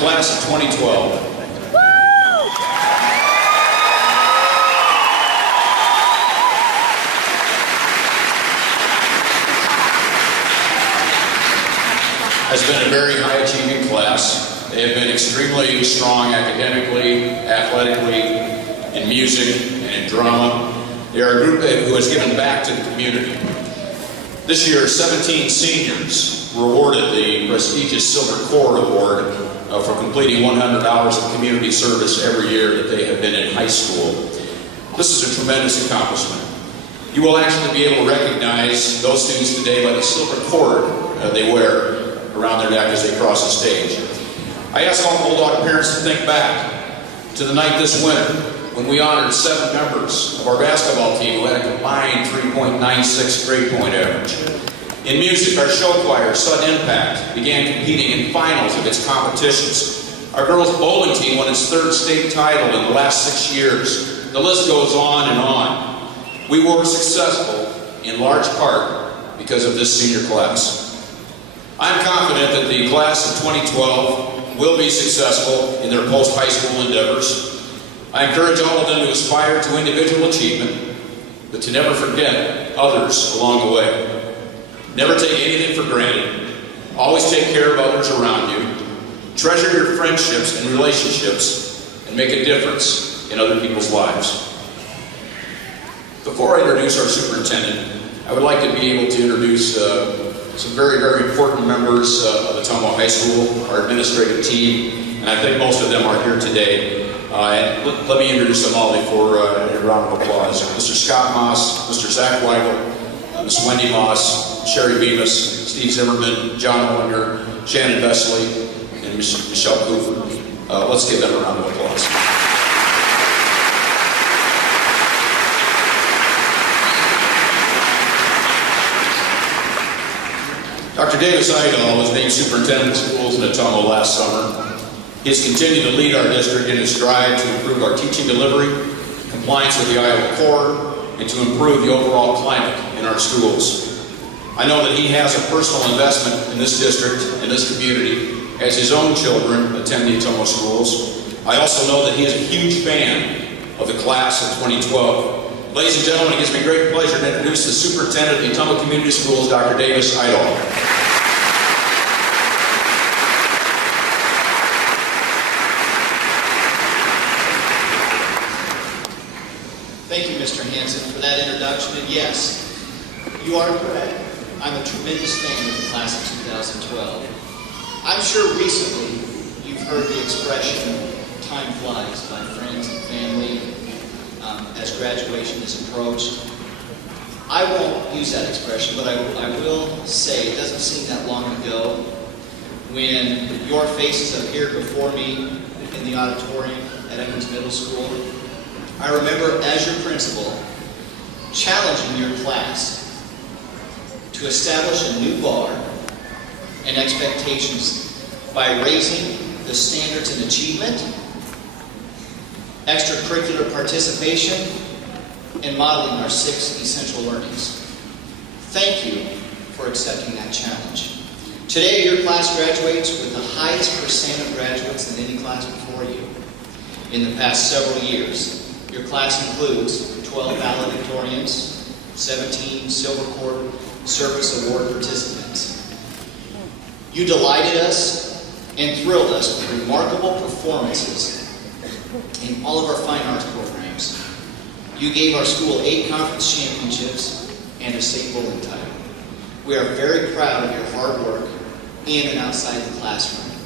class of 2012. Has been a very high achieving class. They have been extremely strong academically, athletically, in music, and in drama. They are a group who has given back to the community. This year, 17 seniors were awarded the prestigious Silver Cord Award for completing 100 hours of community service every year that they have been in high school. This is a tremendous accomplishment. You will actually be able to recognize those students today by the silver cord they wear around their neck as they cross the stage. I ask all Bulldog parents to think back to the night this winter when we honored 7 members of our basketball team who had a combined 3.96 grade point average. In music, our show choir, Sudden Impact, began competing in finals of its competitions. Our girls' bowling team won its 3rd state title in the last 6 years. The list goes on and on. We were successful in large part because of this senior class. I'm confident that the class of 2012 will be successful in their post-high school endeavors. I encourage all of them to aspire to individual achievement, but to never forget others along the way. Never take anything for granted. Always take care of others around you. Treasure your friendships and relationships, and make a difference in other people's lives. Before I introduce our superintendent, I would like to be able to introduce some very, very important members of Ottumwa High School, our administrative team, and I think most of them are here today. And let me introduce them all before a round of applause. Mr. Scott Moss, Mr. Zach Weigel, Ms. Wendy Moss, Sherry Bemis, Steve Zimmerman, John Ollinger, Shannon Vesley, and Michelle Cooper. Let's give them a round of applause. Dr. Davis Idol was named Superintendent of Schools in Ottumwa last summer. He has continued to lead our district in its drive to improve our teaching delivery, compliance with the Iowa Core, and to improve the overall climate in our schools. I know that he has a personal investment in this district and this community as his own children attend the Ottumwa schools. I also know that he is a huge fan of the class of 2012. Ladies and gentlemen, it gives me great pleasure to introduce the Superintendent of the Ottumwa Community Schools, Dr. Davis Idol. Thank you, Mr. Hansen, for that introduction. And yes, you are correct. I'm a tremendous fan of the class of 2012. I'm sure recently you've heard the expression, time flies, by friends and family as graduation is approached. I won't use that expression, but I will say it doesn't seem that long ago when your faces appeared before me in the auditorium at Evans Middle School. I remember, as your principal, challenging your class to establish a new bar and expectations by raising the standards in achievement, extracurricular participation, and modeling our 6 essential learnings. Thank you for accepting that challenge. Today, your class graduates with the highest percent of graduates than any class before you. In the past several years, your class includes 12 valedictorians, 17 Silver Cord Service Award participants. You delighted us and thrilled us with remarkable performances in all of our fine arts programs. You gave our school 8 conference championships and a state bowling title. We are very proud of your hard work in and outside the classroom.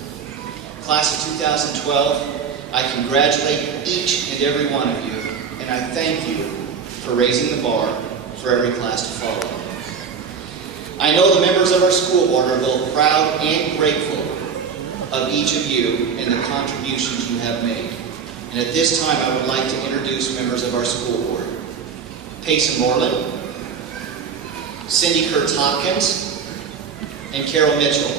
Class of 2012, I congratulate each and every one of you, and I thank you for raising the bar for every class to follow. I know the members of our school board are both proud and grateful of each of you and the contributions you have made. And at this time, I would like to introduce members of our school board. Payson Moreland, Cindy Kurtz-Hopkins, and Carol Mitchell.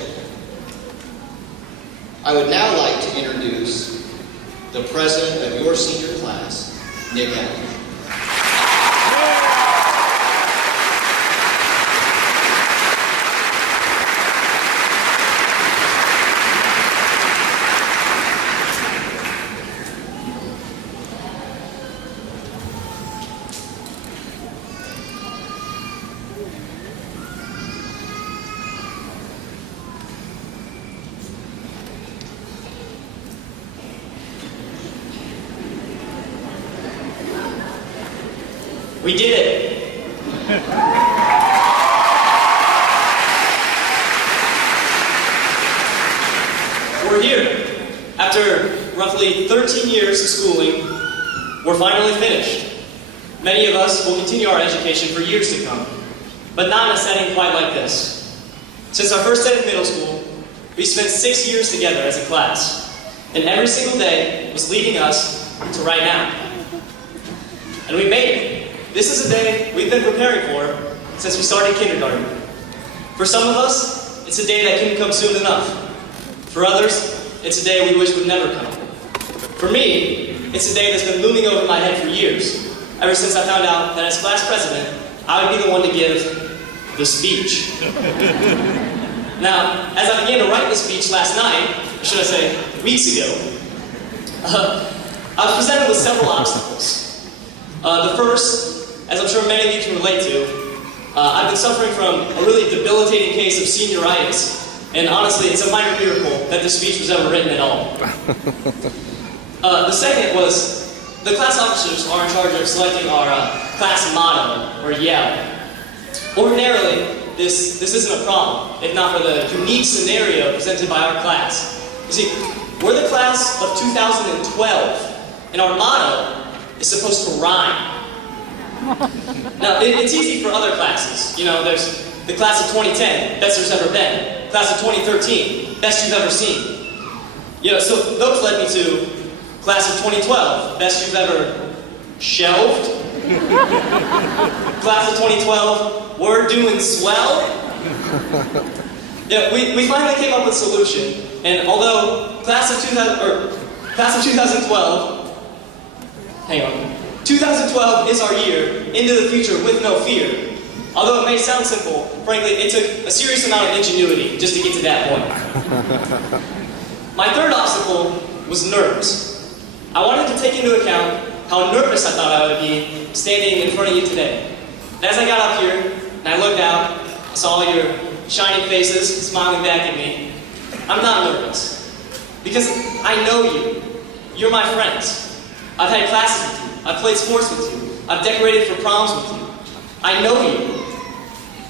I would now like to introduce the president of your senior class, Nick Allen. We did it. We're here. After roughly 13 years of schooling, we're finally finished. Many of us will continue our education for years to come, but not in a setting quite like this. Since our first day of middle school, we spent 6 years together as a class, and every single day was leading us to right now. And we made it. This is a day we've been preparing for since we started kindergarten. For some of us, it's a day that couldn't come soon enough. For others, it's a day we wish would never come. For me, it's a day that's been looming over my head for years, ever since I found out that as class president, I would be the one to give the speech. Now, as I began to write the speech last night, or should I say, weeks ago, I was presented with several obstacles. The first, as I'm sure many of you can relate to, I've been suffering from a really debilitating case of senioritis, and honestly, it's a minor miracle that this speech was ever written at all. The second was, the class officers are in charge of selecting our class motto, or yell. Ordinarily, this isn't a problem, if not for the unique scenario presented by our class. You see, we're the class of 2012, and our motto is supposed to rhyme. Now, it's easy for other classes. You know, there's the class of 2010, best there's ever been. Class of 2013, best you've ever seen. You know, so those led me to class of 2012, best you've ever shelved. Class of 2012, we're doing swell. Yeah, we finally came up with a solution, and although class of 2012, hang on, 2012 is our year into the future with no fear. Although it may sound simple, frankly, it took a serious amount of ingenuity just to get to that point. My third obstacle was nerves. I wanted to take into account how nervous I thought I would be standing in front of you today. And as I got up here, and I looked out, I saw all your shining faces smiling back at me. I'm not nervous, because I know you. You're my friends. I've had classes with you. I've played sports with you. I've decorated for proms with you. I know you.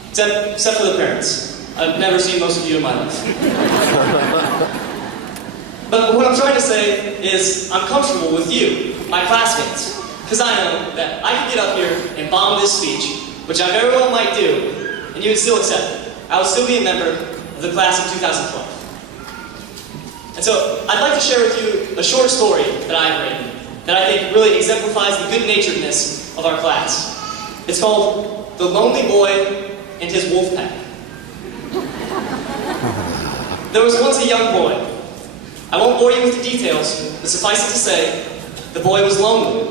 Except for the parents. I've never seen most of you in my life. But what I'm trying to say is I'm comfortable with you, my classmates, because I know that I could get up here and bomb this speech, which I very well might do, and you would still accept it. I would still be a member of the class of 2012. And so I'd like to share with you a short story that I've written that I think really exemplifies the good-naturedness of our class. It's called The Lonely Boy and His Wolf Pack. There was once a young boy. I won't bore you with the details, but suffice it to say, the boy was lonely.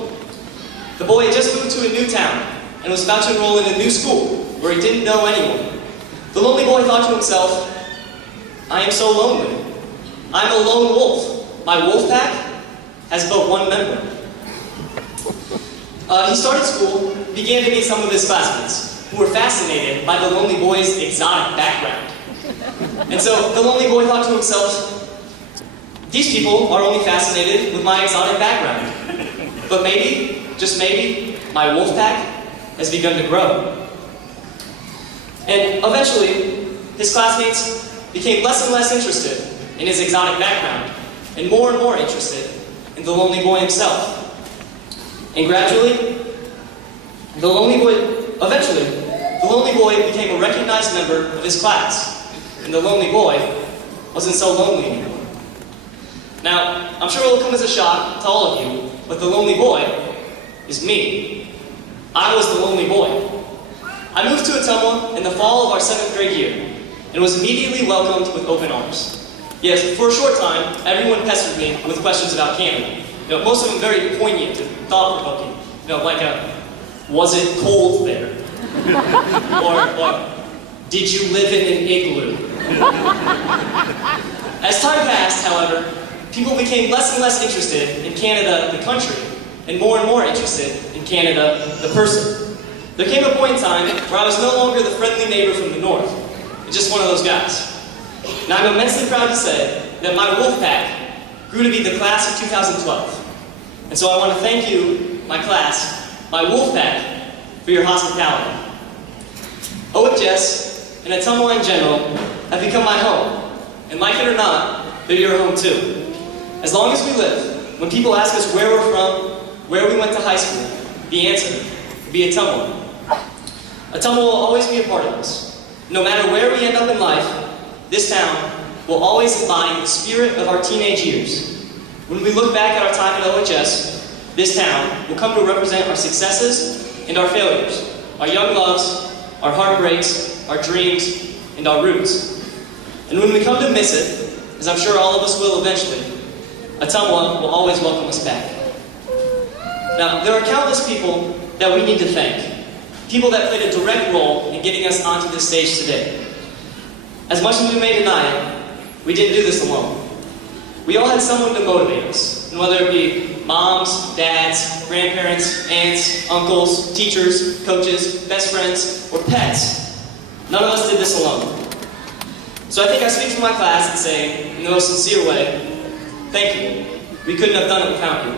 The boy had just moved to a new town and was about to enroll in a new school where he didn't know anyone. The lonely boy thought to himself, I am so lonely. I'm a lone wolf. My wolf pack has but one member. He started school, began to meet some of his classmates who were fascinated by the lonely boy's exotic background. And so the lonely boy thought to himself, these people are only fascinated with my exotic background. But maybe, just maybe, my wolf pack has begun to grow. And eventually, his classmates became less and less interested in his exotic background, and more interested in the lonely boy himself. And gradually, the lonely boy became a recognized member of his class, and the lonely boy wasn't so lonely anymore. Now, I'm sure it will come as a shock to all of you, but the lonely boy is me. I was the lonely boy. I moved to Ottumwa in the fall of our 7th grade year, and was immediately welcomed with open arms. Yes, for a short time, everyone pestered me with questions about Canada. You know, most of them very poignant and thought-provoking. You know, like was it cold there? or, did you live in an igloo? As time passed, however, people became less and less interested in Canada, the country, and more interested in Canada, the person. There came a point in time where I was no longer the friendly neighbor from the north, just one of those guys. And I'm immensely proud to say that my wolf pack grew to be the class of 2012. And so I want to thank you, my class, my wolf pack, for your hospitality. OHS and Ottumwa in general have become my home, and like it or not, they're your home too. As long as we live, when people ask us where we're from, where we went to high school, the answer will be Ottumwa. Ottumwa will always be a part of us. No matter where we end up in life, this town will always embody the spirit of our teenage years. When we look back at our time at OHS, this town will come to represent our successes and our failures, our young loves, our heartbreaks, our dreams, and our roots. And when we come to miss it, as I'm sure all of us will eventually, Ottumwa will always welcome us back. Now, there are countless people that we need to thank. People that played a direct role in getting us onto this stage today. As much as we may deny it, we didn't do this alone. We all had someone to motivate us, and whether it be moms, dads, grandparents, aunts, uncles, teachers, coaches, best friends, or pets, none of us did this alone. So I think I speak for my class and say, in the most sincere way, thank you. We couldn't have done it without you.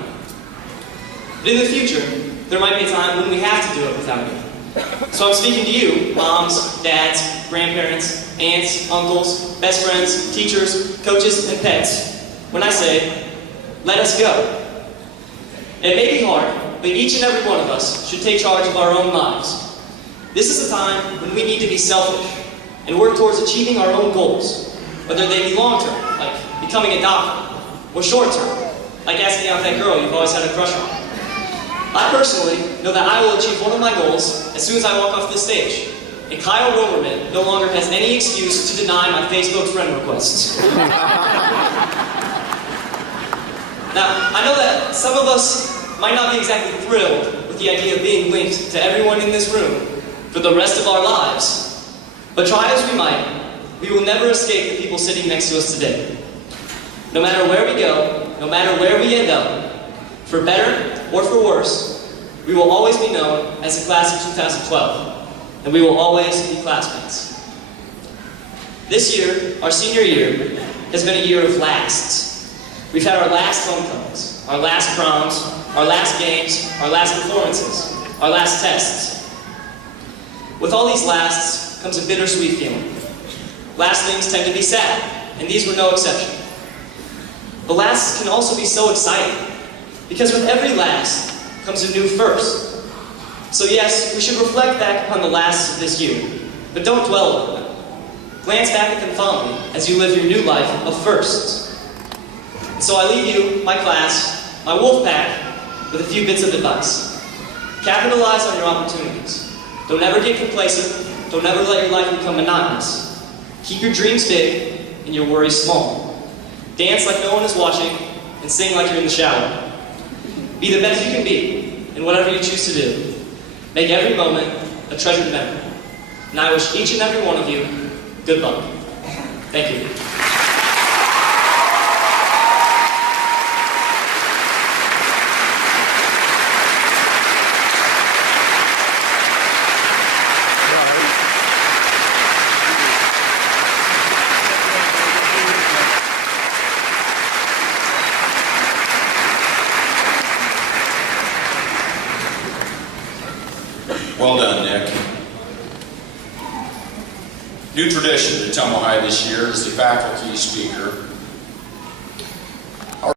But in the future, there might be a time when we have to do it without you. So I'm speaking to you, moms, dads, grandparents, aunts, uncles, best friends, teachers, coaches, and pets, when I say, let us go. It may be hard, but each and every one of us should take charge of our own lives. This is a time when we need to be selfish and work towards achieving our own goals, whether they be long-term, like becoming a doctor, or short-term, like asking out that girl you've always had a crush on. I personally know that I will achieve one of my goals as soon as I walk off this stage, and Kyle Romerman no longer has any excuse to deny my Facebook friend requests. Now, I know that some of us might not be exactly thrilled with the idea of being linked to everyone in this room for the rest of our lives, but try as we might, we will never escape the people sitting next to us today. No matter where we go, no matter where we end up, for better or for worse, we will always be known as the class of 2012, and we will always be classmates. This year, our senior year, has been a year of lasts. We've had our last homecomings, our last proms, our last games, our last performances, our last tests. With all these lasts comes a bittersweet feeling. Last things tend to be sad, and these were no exception. The lasts can also be so exciting, because with every last comes a new first. So yes, we should reflect back upon the lasts of this year, but don't dwell over them. Glance back at them fondly as you live your new life of firsts. And so I leave you, my class, my wolf pack, with a few bits of advice. Capitalize on your opportunities. Don't ever get complacent. Don't ever let your life become monotonous. Keep your dreams big and your worries small. Dance like no one is watching and sing like you're in the shower. Be the best you can be in whatever you choose to do. Make every moment a treasured memory. And I wish each and every one of you good luck. Thank you. Well done, Nick. New tradition at Ottumwa High this year is the faculty speaker